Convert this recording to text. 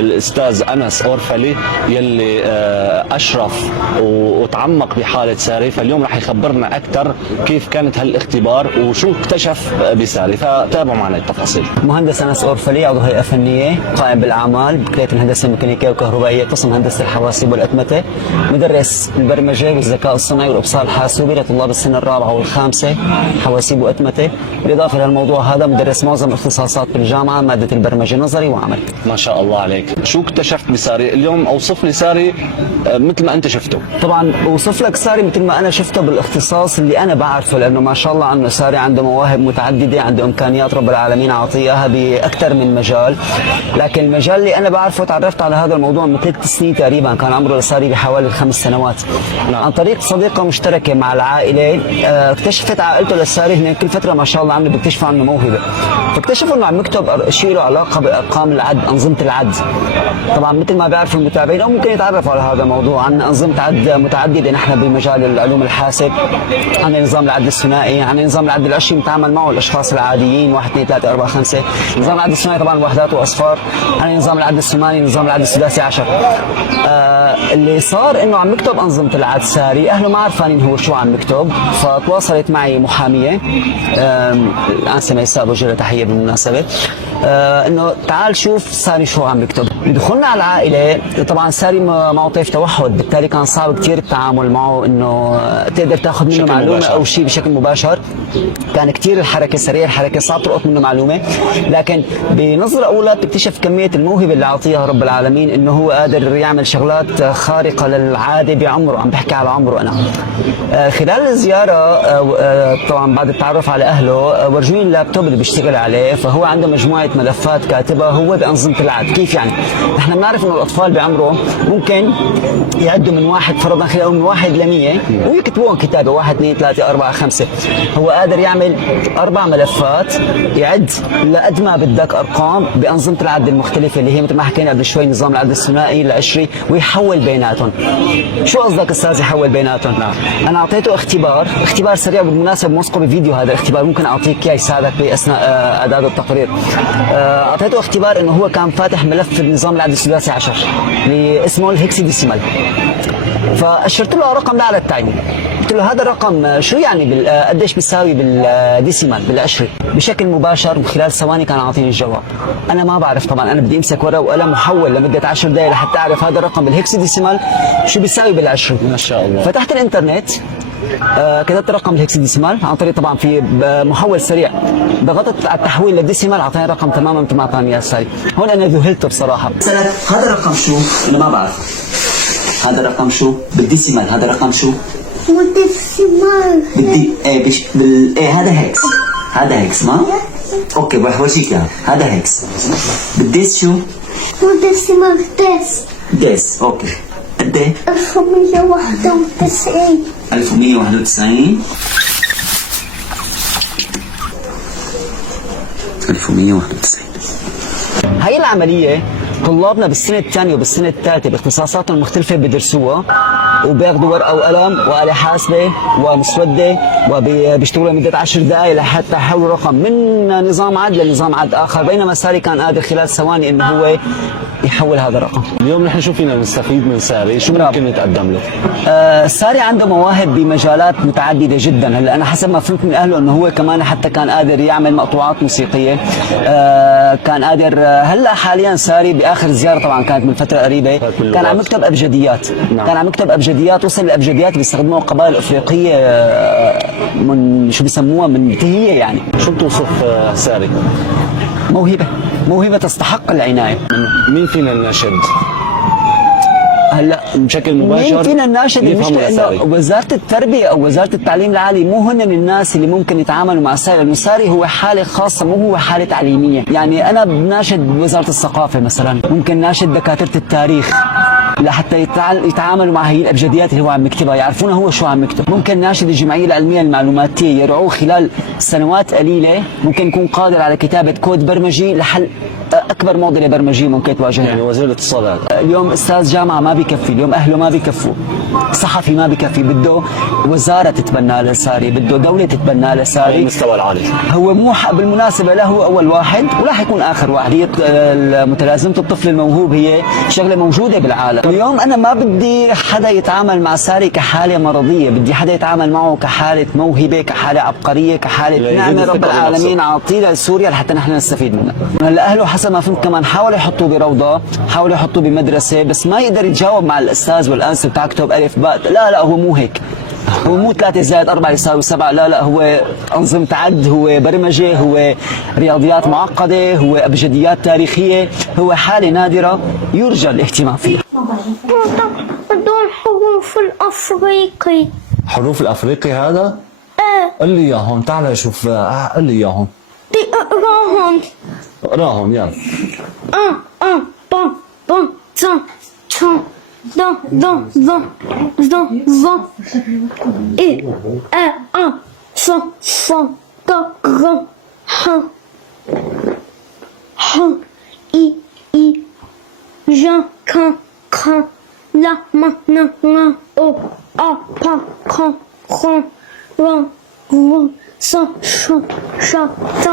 الاستاذ انس اورفلي يلي اشرف وتعمق بحاله ساري، فاليوم رح يخبرنا اكثر كيف كانت هالاختبار وشو اكتشف بساري، فتابعوا معنا التفاصيل. مهندس انس اورفلي، عضو هيئه فنيه، قائم بالاعمال بكليه الهندسه الميكانيكيه والكهربائيه، قسم هندسه الحواسيب والاتمته، مدرس البرمجه والذكاء الصناعي والابصار الحاسوبي لطلاب السنه الرابعه والخامسه، حواسيب واتمته. بالاضافه للموضوع هذا مدرس معظم الاختصاصات بالجامعه، ماده البرمجه نظري وعملي. ما شاء الله عليك. شو اكتشفت بساري اليوم؟ اوصف لي ساري مثل ما انت شفته. طبعا اوصف لك ساري مثل ما انا شفته بالاختصاص اللي انا بعرفه، لانه ما شاء الله عنه ساري عنده مواهب متعدده، عنده امكانيات رب العالمين عطيها باكثر من مجال، لكن المجال اللي انا بعرفه تعرفت على هذا الموضوع من 3 سنين تقريبا، كان عمره لساري بحوالي 5 سنوات. نعم. عن طريق صديقه مشتركه مع العائله، اكتشفت عائلته لساري هن كل فتره ما شاء الله عنه بيكتشفوا عنه موهبه، فاكتشفوا انه عم يكتب شيء له علاقه بارقام العد، انظمه العد. طبعا مثل ما بيعرف المتابعين او ممكن يتعرفوا على هذا الموضوع، عندنا انظمه عد متعدده نحن بمجال العلوم الحاسب. عندنا نظام العد الثنائي، عندنا نظام العد العشري نتعامل معه الاشخاص العاديين 1 2 3 4 5. نظام العد الثنائي طبعا وحدات واصفار. عندنا نظام العد الثماني، نظام العد السداسي عشر. اللي صار انه عم يكتب انظمه العد ساري، اهله ما عرفانين هو شو عم يكتب، فتواصلت معي محاميه الانسه ميساء، بوجه لها تحيه بالمناسبه، انه تعال شوف ساري شو عم يكتب. بدخلنا على العائله، طبعا ساري معه طيف توحد، بالتالي كان صعب كثير التعامل معه، انه تقدر تاخذ منه معلومه مباشر او شيء بشكل مباشر. كان كثير الحركه سريعه، الحركه صعب تلقط منه معلومه، لكن بنظره اولى بتكتشف كميه الموهبه اللي عطيها رب العالمين، انه هو قادر يعمل شغلات خارقه للعاده بعمره. عم بحكي على عمره انا. خلال الزياره طبعا بعد التعرف على اهله، ورجوني اللابتوب اللي بيشتغل عليه، فهو عنده مجموعه ملفات كاتبها هو بانظمه العد. كيف يعني؟ نحن بنعرف انه الاطفال بعمره ممكن يعدوا من واحد، فرضا خلينا نقول من 1 ل 100 ويكتبوهم كتابه 1 2 3 4 5. هو قادر يعمل 4 ملفات يعد لقد ما بدك ارقام بانظمه العد المختلفه اللي هي مثل ما حكينا قبل شوي نظام العد الثنائي العشري، ويحول بيناتهم. شو قصدك استاذ يحول بيناتهم؟ نعم. انا اعطيته اختبار سريع، بالمناسبه موثقه بفيديو هذا الاختبار، ممكن اعطيك اياه يساعدك باثناء اعداد التقرير. اعطيته اختبار انه هو كان فاتح ملف النظام العد السداسي عشر اللي اسمه الهكسيديسيمال، فاشرت له رقم على التعيين. قلت له هذا الرقم شو يعني قديش بيساوي بالديسيمال بالعشري؟ بشكل مباشر وخلال ثواني كان عاطيني الجواب. انا ما بعرف طبعا، انا بدي امسك ورقه وقلم محول لمده 10 دقائق لحتى اعرف هذا الرقم بالهكسيديسيمال شو بيساوي بالعشري. ما شاء الله. فتحت الانترنت، كتبت رقم الهكسيديسيمال عن طريق طبعا في محول سريع، ضغطت على التحويل للديسيمال اعطاني رقم تماما مثل ما اعطاني اياه ساري. هون انا ذهلت بصراحه. سالت هذا الرقم شو؟ انا ما بعرف. هذا الرقم شو؟ بالديسيمال هذا الرقم شو؟ بالديسيمال. هذا هيكس. هذا هيكس ما؟ اوكي بروح اورجيك اياها. هذا هيكس. بالديس شو؟ بالديسيمال ديس. اوكي. قد ايه؟ 1191. 1191. 1191. هاي العملية طلابنا بالسنة الثانية وبالسنة الثالثة باختصاصاتهم المختلفة بيدرسوها، وبياخذوا ورقة وقلم وآلة حاسبة ومسودة وبيشتغلوا لمدة 10 دقائق لحتى يحولوا رقم من نظام عد لنظام عد آخر، بينما ساري كان قادر خلال ثواني إنه هو يحول هذا الرقم. اليوم نحن شو فينا نستفيد من ساري؟ شو ممكن نتقدم له؟ ساري عنده مواهب بمجالات متعدده جدا. هلا انا حسب ما فهمت من اهله انه هو كمان حتى كان قادر يعمل مقطوعات موسيقيه، كان قادر. هلا حاليا ساري باخر زياره طبعا كانت من فتره قريبه، كان عم يكتب ابجديات. نعم. كان عم يكتب ابجديات، وصل الابجديات اللي بيستخدموها القبائل الافريقيه من شو بيسموها من منتهيه يعني. شو بتوصف ساري؟ موهبه تستحق العنايه. مين فينا نناشد؟ هلا بشكل مباشر مين فينا الناشد؟ المشكله انه وزاره التربيه او وزاره التعليم العالي مو هن الناس اللي ممكن يتعاملوا مع ساري، لانه ساري هو حاله خاصه، مو هو حاله تعليميه. يعني انا بناشد وزاره الثقافه مثلا، ممكن ناشد دكاتره التاريخ لحتى يتعاملوا مع هي الابجديات اللي هو عم يكتبها، يعرفون هو شو عم يكتب. ممكن ناشد الجمعيه العلميه المعلوماتيه يرعوه خلال سنوات قليله، ممكن يكون قادر على كتابه كود برمجي لحل اكبر معضله برمجيه ممكن تواجهنا. يعني وزير الاتصالات اليوم استاذ جامعه ما بكفي، اليوم اهله ما بكفوا، صحفي ما بكفي، بده وزاره تتبنى له ساري، بده دوله تتبنى له ساري. المستوى العالي. هو مو بالمناسبه لا هو اول واحد ولا حيكون اخر واحد. هي متلازمه الطفل الموهوب هي شغله موجوده بالعالم. اليوم انا ما بدي حدا يتعامل مع ساري كحاله مرضيه، بدي حدا يتعامل معه كحاله موهبه، كحاله عبقريه، كحاله نعمه رب العالمين عاطينا لسوريا لحتى نحن نستفيد منها. هلا اهله حسب ما فهمت كمان حاولوا يحطوه بروضه، حاولوا يحطوه بمدرسه، بس ما يقدر يتجاوب مع الاستاذ والانسه بتاع اكتب الف باء. لا هو مو هيك، هو مو 3 زائد 4 يساوي 7، لا هو أنظمة عد، هو برمجة، هو رياضيات معقدة، هو أبجديات تاريخية، هو حالة نادرة يرجى الاهتمام فيها. دول حروف الأفريقي. حروف الافريقي هذا؟ قل لي اياهم، تعال شوف، قل لي اياهم. دي اقراهم. اقراهم يلا. با با تا تا دا دا دا دا دا إي ص ص دا غ ح ح إي جا كا كا لا ما نا نا أو با كا خا را غ ص ش شا تا